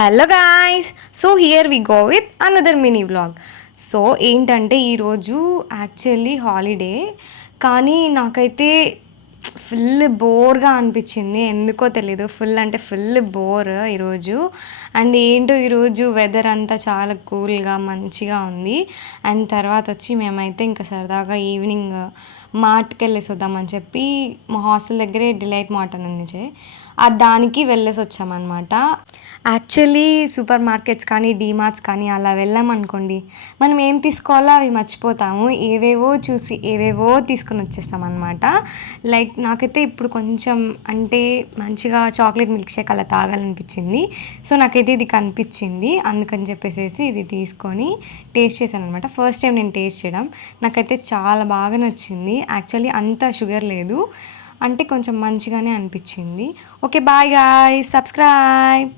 Hello guys, so here we go with another mini vlog. So ఏంటంటే ఈరోజు actually holiday, కానీ నాకైతే full బోర్గా అనిపించింది. ఎందుకో తెలీదు, ఫుల్ అంటే ఫుల్ బోర్ ఈరోజు. అండ్ ఏంటో ఈరోజు వెదర్ అంతా చాలా కూల్గా మంచిగా ఉంది. అండ్ తర్వాత వచ్చి మేమైతే ఇంకా సరదాగా ఈవినింగ్ మార్ట్కి వెళ్ళేసి వద్దామని చెప్పి మా హాస్టల్ దగ్గరే డిలైట్ మార్ట్ అని ఉంది, దానికి వెళ్ళేసి వచ్చామన్నమాట. యాక్చువల్లీ సూపర్ మార్కెట్స్ కానీ డీమార్ట్స్ కానీ అలా వెళ్ళామనుకోండి, మనం ఏం తీసుకోవాలో అవి మర్చిపోతాము. ఏవేవో చూసి ఏవేవో తీసుకొని వచ్చేస్తాం అనమాట. లైక్ నాకైతే ఇప్పుడు కొంచెం అంటే మంచిగా చాక్లెట్ మిల్క్ షేక్ అలా తాగాలనిపించింది. సో నాకైతే ఇది కనిపించింది, అందుకని చెప్పేసి ఇది తీసుకొని టేస్ట్ చేశాను అనమాట. ఫస్ట్ టైం నేను టేస్ట్ చేయడం, నాకైతే చాలా బాగా నచ్చింది. యాక్చువల్లీ అంత షుగర్ లేదు, అంటే కొంచెం మంచిగానే అనిపించింది. Okay, bye guys, subscribe.